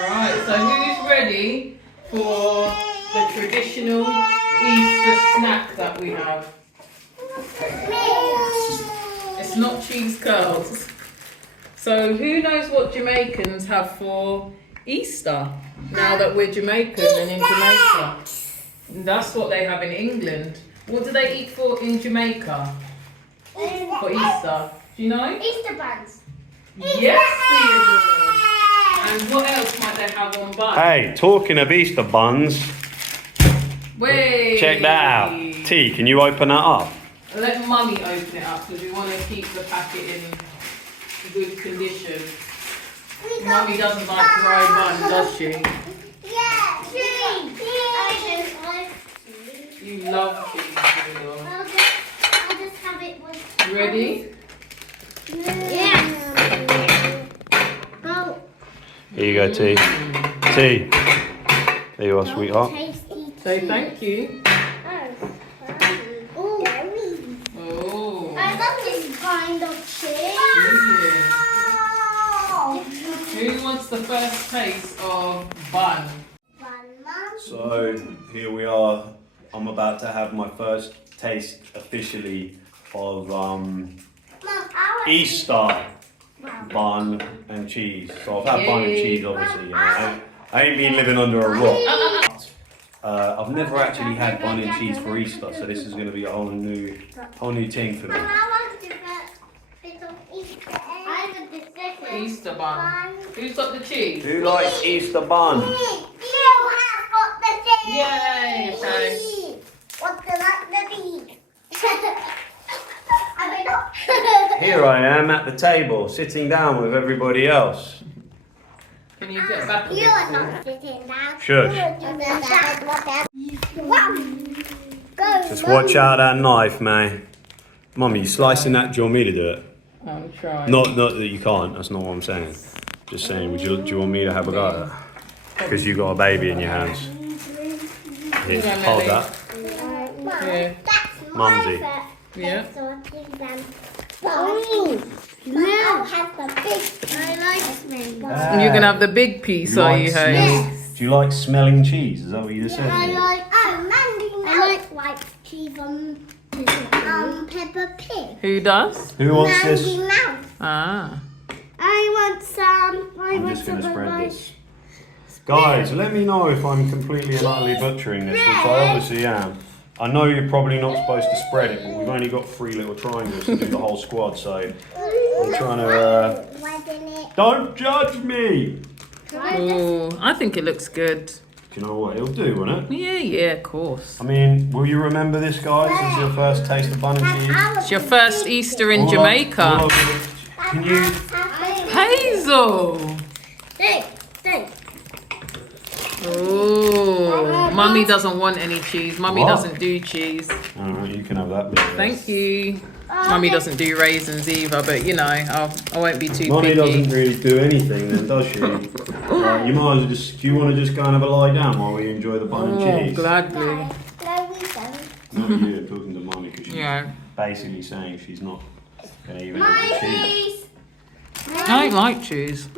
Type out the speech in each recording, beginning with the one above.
Alright, so who's ready for the traditional Easter snack that we have? It's not cheese curls. So who knows what Jamaicans have for Easter now that we're Jamaican and in Jamaica? That's what they have in England. What do they eat for in Jamaica for Easter? Do you know? Easter buns. Yes, Theodore. And what else might they have on buns? Hey, talking of Easter buns, Wait. check that out. T, can you open that up? Let Mummy open it up because we want to keep the packet in good condition. Mummy doesn't like dry buns, does she? Yeah, cheese. You love cheese, Theodore. I'll just have it with. You ready? Yes. Go. Here you go, T. T. There you are, sweetheart. Tasty. Say thank you. Oh. Oh. I love this kind of cheese. Who wants the first taste of bun? So, here we are. I'm about to have my first taste officially of Easter bun and cheese. So I've had bun and cheese, obviously. You know. I ain't been living under a rock. I've never actually had bun and cheese for Easter, so this is going to be a whole new thing for me. Easter bun. Who's got the cheese? Who likes Easter bun? Yay! Okay. What's the like the beef? Here I am at the table, sitting down with everybody else. Can you get back a bit? You're not sitting down. Shush. Just watch out that knife, man. Mummy, you slicing that? Do you want me to do it? I'm trying. Not that you can't. That's not what I'm saying. Just saying. Do you want me to have a go at it? Because you got a baby in your hands. Here, hold that. Yeah. Mumsy. Yeah. You're gonna have the big piece, are you, Hayes? Do you like smelling cheese? Is that what you just said? I like white cheese on Peppa Pig. Who does? Who wants this? Mandy Mouse. Ah. I want some. I'm just going to spread this. Guys, let me know if I'm completely and utterly butchering this, which I obviously am. I know you're probably not supposed to spread it, but we've only got 3 little triangles to do the whole squad, so I'm trying to... Don't judge me! Oh, I think it looks good. Do you know what it'll do, won't it? Yeah, of course. I mean, will you remember this, guys? This is your first taste of bun and cheese? It's your first Easter in Jamaica. Can you... Hazel! Oh, Mummy doesn't want any cheese. Mummy What? doesn't do cheese. Alright, you can have that bit. Thank you. Mummy doesn't do raisins either, but you know, I won't be too Mummy picky. doesn't really do anything then, does she? You might as well just... Do you want to just go and have a lie down while we enjoy the bun and Oh, cheese? gladly. No, we don't. Not you, I'm talking to Mummy because she's Yeah. basically saying she's not going to even eat the cheese. I don't like cheese.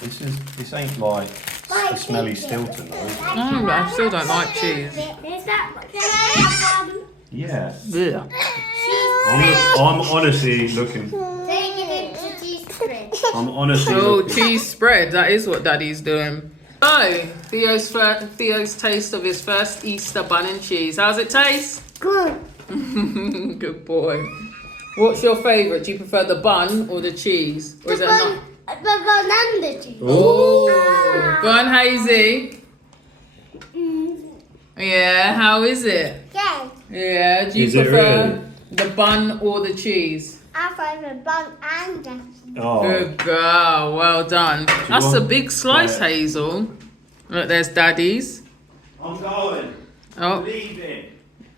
This ain't like a smelly Stilton though. Is it? No, but I still don't like cheese. Is that Yeah. Yeah. I'm honestly looking. I'm honestly Oh, looking. cheese spread. That is what Daddy's doing. So, Theo's taste of his first Easter bun and cheese. How's it taste? Good. Good boy. What's your favourite? Do you prefer the bun or the cheese? Or is it not? The bun and the cheese. Oh, go on, Hazy. Yeah, how is it? Yeah. Yeah, do you Is it prefer really? the bun or the cheese? I find the bun and the cheese. Oh, Good girl, well done. That's a want- big slice, Right. Hazel. Look, there's Daddy's. I'm going. Oh, Leaving.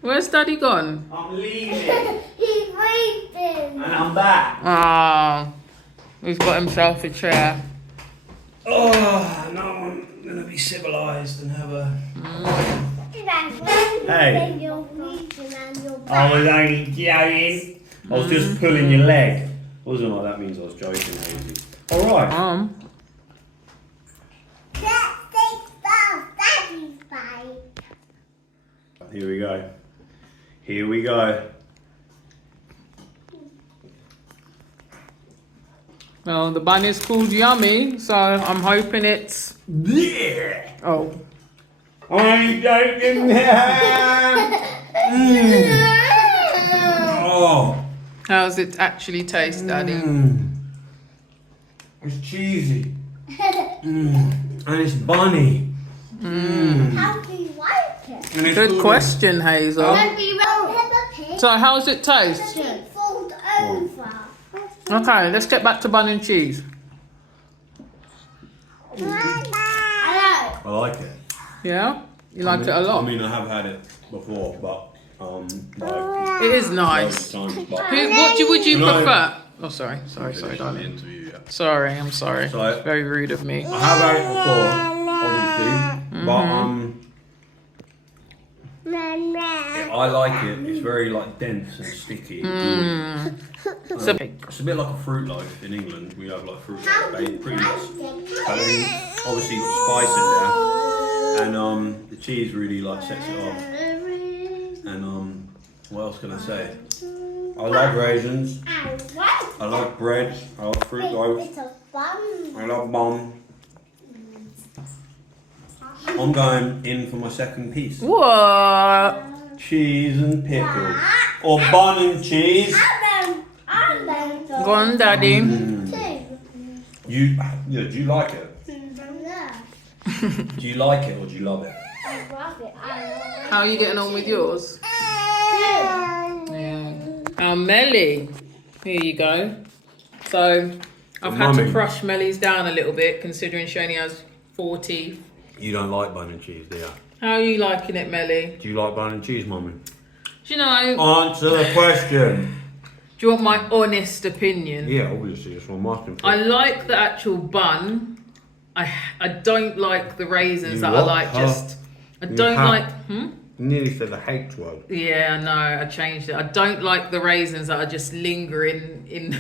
where's Daddy gone? I'm leaving. He's waiting. And I'm back. Oh, he's got himself a chair. Oh, no, I'm gonna be civilised and have a. Hey. You're waiting and you're I back. was only joking. I was just pulling your leg. Wasn't like that means I was joking, Hazy. Alright. Here we go. Here we go. Well, the bun is called yummy, so I'm hoping it's. Yeah. Oh. I'm joking. Oh. How's it actually taste, Daddy? It's cheesy. And it's bunny. How do you like it? And it's Good question, Hazel. Don't be wrong. Peppa Pig. So, how's it taste? It falls over. Okay, let's get back to bun and cheese. Hello. I like it. Yeah? You liked it a lot? I mean, I have had it before, but like, It is nice. loads of times, but Would you No. prefer? Oh, sorry, darling. interview, yeah. Sorry, I'm sorry. So- It's very rude of me. I have had it before, obviously, but I like it. It's very like dense and sticky. And good. So, It's a bit like a fruit loaf in England. We have like fruit loaf, pretty much. But then obviously got spice in there, and the cheese really like sets it off. And what else can I say? I love raisins. I like bread. I like fruit loaves. It's a bun. I love bun. I'm going in for my second piece. what? Cheese and pickle. Or bun and cheese. I'm going to Go on, Daddy. Do you like it? Do you like it or do you love it? I love it. How are you getting on with yours? Yeah. Melly. Here you go. So, I've had to Mummy. crush Melly's down a little bit, considering she only has 4 teeth. You don't like bun and cheese, do you? How are you liking it, Melly? Do you like bun and cheese, Mummy? Do you know, Answer the question. do you want my honest opinion? Yeah, obviously, it's what I'm asking for. I like the actual bun. I don't like the raisins You that what? I like Huh? just. I You don't have- like. You nearly said the hate word. Yeah, no, I changed it. I don't like the raisins that are just lingering in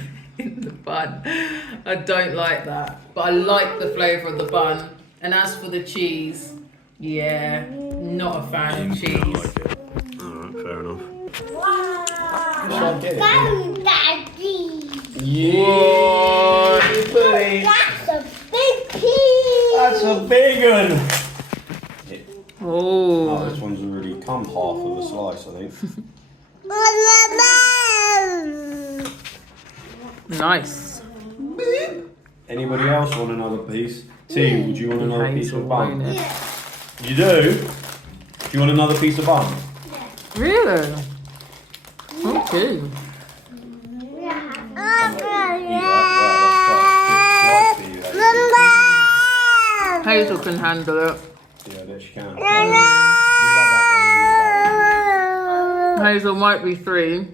the bun. I don't like that. But I like the flavour of the bun. And as for the cheese, yeah, not a fan of You don't cheese. like it. Alright, fair enough. Bun Daddy. Yeah, That's a big piece. That's a big one. Oh, Oh, this one's already come half of the slice, I think. nice. Anybody else want another piece? T, would you want another piece Hazel, of bun? won't it? You do? Do you want another piece of bun? Really? Okay. Eat that. Wow, that's quite a big slice for you, actually. Hazel can handle it. Yeah, I bet she can. Hazel might be 3,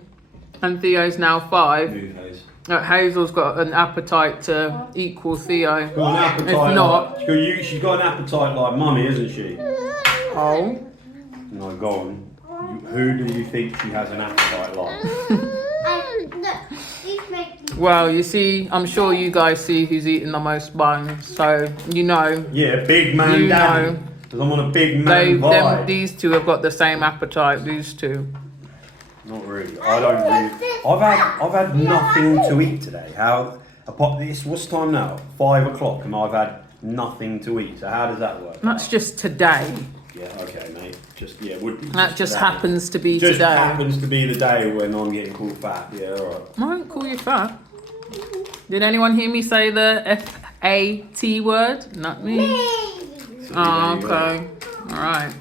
and Theo's now 5. You, Haze. Hazel's got an appetite to equal Theo. Got an appetite. If not- She's got an appetite like Mummy, isn't she? Oh. No, go on. Who do you think she has an appetite like? Well, you see, I'm sure you guys see who's eating the most buns, so you know. Yeah, big man You daddy. know. Because I'm on a big man vibe. These two have got the same appetite. These two. Not really. I don't really. I've had nothing to eat today. Apart this, what's the time now? 5 o'clock, and I've had nothing to eat. So how does that work? That's just today. Yeah, okay, mate. Would be That just today. happens to be Just today. happens to be the day when I'm getting called fat. Yeah, alright. I won't call you fat. Did anyone hear me say the F-A-T word? Not me. Oh, okay. Alright.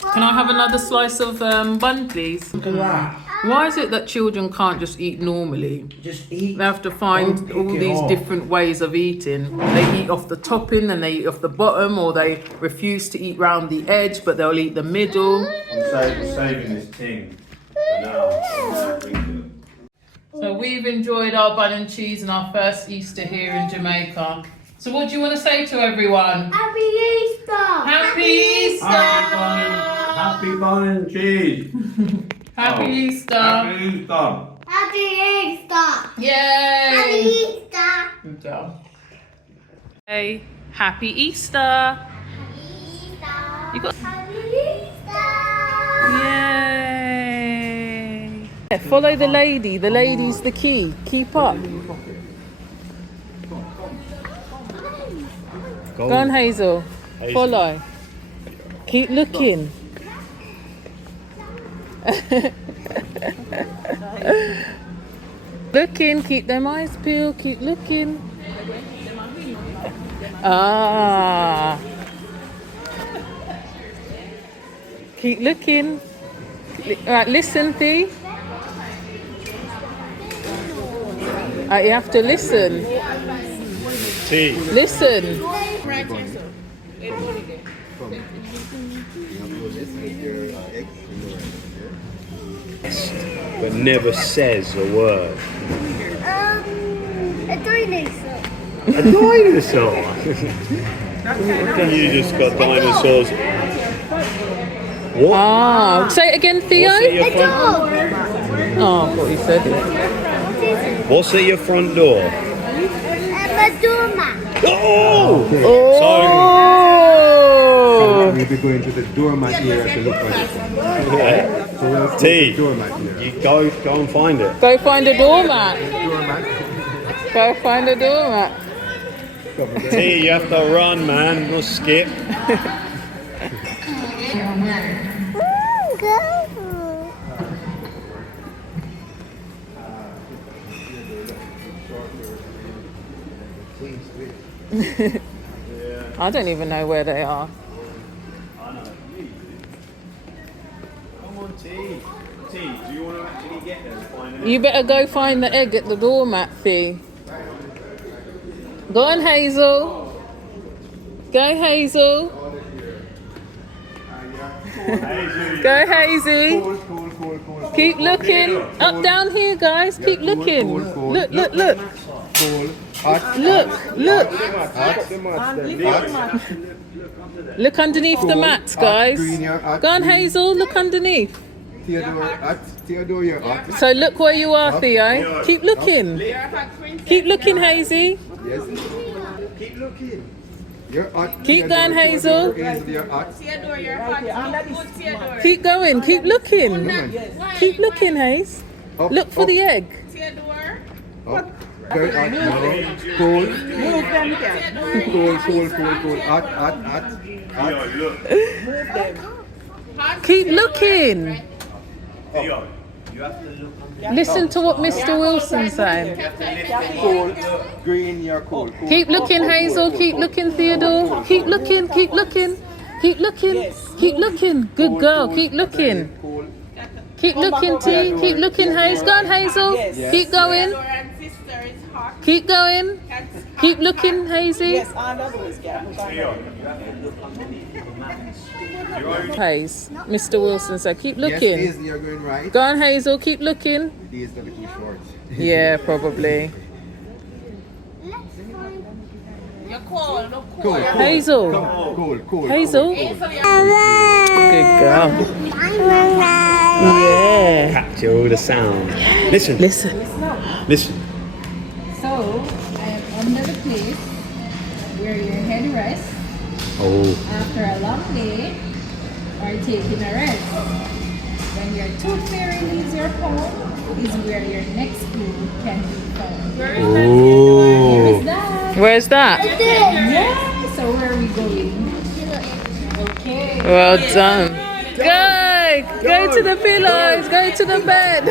Can I have another slice of bun, please? Look at that. Why is it that children can't just eat normally? Just eat. They have to find Don't pick all it these off. different ways of eating. They eat off the topping, then they eat off the bottom, or they refuse to eat round the edge, but they'll eat the middle. I'm saving this thing for now. I'm gonna drink it. So we've enjoyed our bun and cheese and our first Easter here in Jamaica. So what do you want to say to everyone? Happy Easter. Happy Easter! Happy bun and cheese. Happy Easter! Happy Easter. Happy Easter. Happy Yay! Easter. Good job. Hey, happy Easter! Happy Easter. You got Happy Easter. Yay! Follow the lady. The lady's the key. Keep up. Go on, Hazel. Follow. Keep looking. Looking. Keep them eyes peeled. Keep looking. Ah. Keep looking. Right, listen, Thee. You have to listen. T. Listen. But never says a word. A dinosaur. A dinosaur? You just got dinosaurs. What? Ah, say it again, Theo. What's at your A front, dog. Oh, I thought you said it. what's at your front door? A doormat. Oh! Oh! We'll be going to the doormat area to look for it. So we'll go to T. the doormat area. You go and find it. Go find a doormat. Doormat. Go find a doormat. T, you have to run, man, not skip. I don't even know where they are. Come on, T. T, do you want to actually get there and find it? You better go find the egg at the doormat, Fee. Go on, Hazel. Go, Hazel. Go, Hazy. Cool. Keep looking. Up, down here, guys. Keep looking. cool. Look. Cool. Hot. Look. Hot. Look underneath the mats, guys. Go on, Hazel. Look underneath. Theodore, you're hot. So look where you are, Theo. Keep looking. Keep looking, Hazy. Yes. Keep looking. You're hot. Keep going, Hazel. You're hot. Theodore, you're hot. Good Theodore. Keep going. Keep looking. Keep looking, Hayes. Look for the egg. Theodore. Up. Very hot. No. Cool. Cool. Hot. Keep looking. Listen to what Mr. Wilson's saying. Cool. Green, you're cool. Keep looking, Hazel. Keep looking, Theodore. Keep looking. Keep looking. Keep looking. Keep looking. Good girl. Keep looking. Cool. Keep looking, T. Keep looking, Hayes. Go on, Hazel. Keep going. Theodore and sister is hot. Keep going. Keep looking, Hazy. Hayes. Mr. Wilson said, keep Yes, looking. Hazel, you're going right. Go on, Hazel. Keep looking. These are too short. Yeah, probably. You're cool. Look cool. Cool. Hazel. Cool. Hazel. Hazel, you're Good girl. Yeah. Capture all the sound. Listen. Listen. So, I'm under the place where your head rests Oh. after a long day or taking a rest. When your tooth fairy leaves your home is where your next clue can be found. Oh. Is that? Where's that? Yeah, so where are we going? Okay. Well done. Go to the pillows. Go to the bed.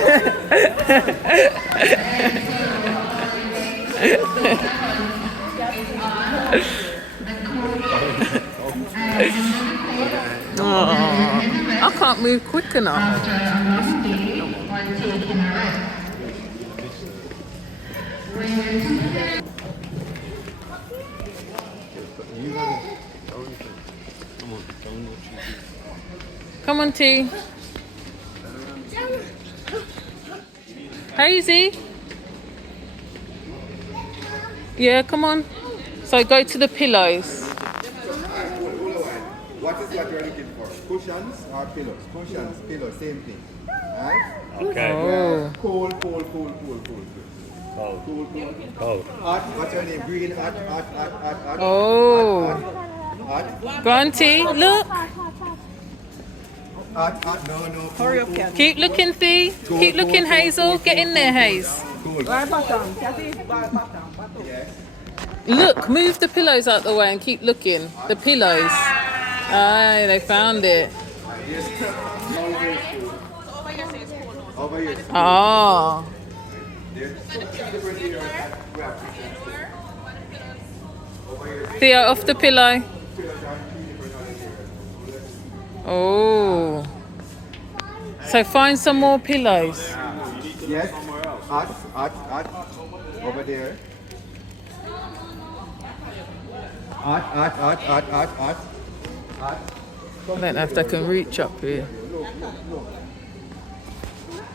I can't move quick enough. Come on, T. Hazy. Yeah, come on. So go to the pillows. What is what you're looking for? Cushions or pillows? Cushions, pillows, same thing. Right? Okay. Oh. Cool. Cold. Hot, what's your name? Green, hot. Oh. Hot. Go on, T. Look. No. Hurry up, Ken. Keep looking, Thee. Keep looking, Hazel. Get in there, Haze. Look, move the pillows out the way and keep looking. The pillows. Aye, they found it. Over here. Oh. Theo, off the pillow. Oh. So find some more pillows. Yes. Art. Over there. Art. I don't know if they can reach up here.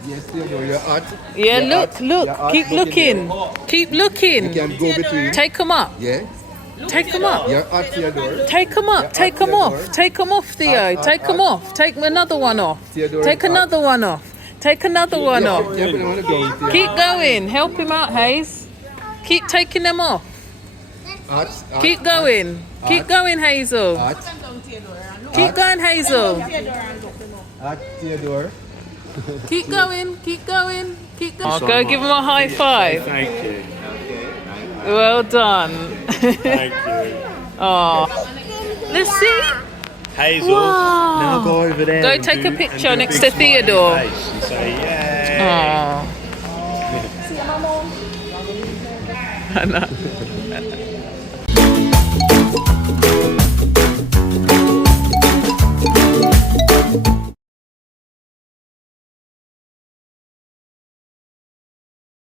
Yes, Theodore, your art. Yeah, Your look, art. look. Your art Keep looking. Keep You looking. can go between. Take them up. Yeah. Take them up. Your art, Theodore. Take them up. Take them off. Take them off, Theo. Take them off. Take another one off. Theodore, Take another one off. Take another one off. Yeah, but I want to go with Keep going. Help him out, Hayes. Keep taking them off. Art. Keep going. Keep going, Hazel. Art. Keep going, Hazel. Art, Theodore. Keep going. Keep going. Keep going. I'll go give him a high five. Thank you. Well done. Thank you. Oh. Let's see. Hazel, Wow. now go over there. Go and take do- a and picture do a next big to Theodore. smiley face and say, yay. Oh. I know.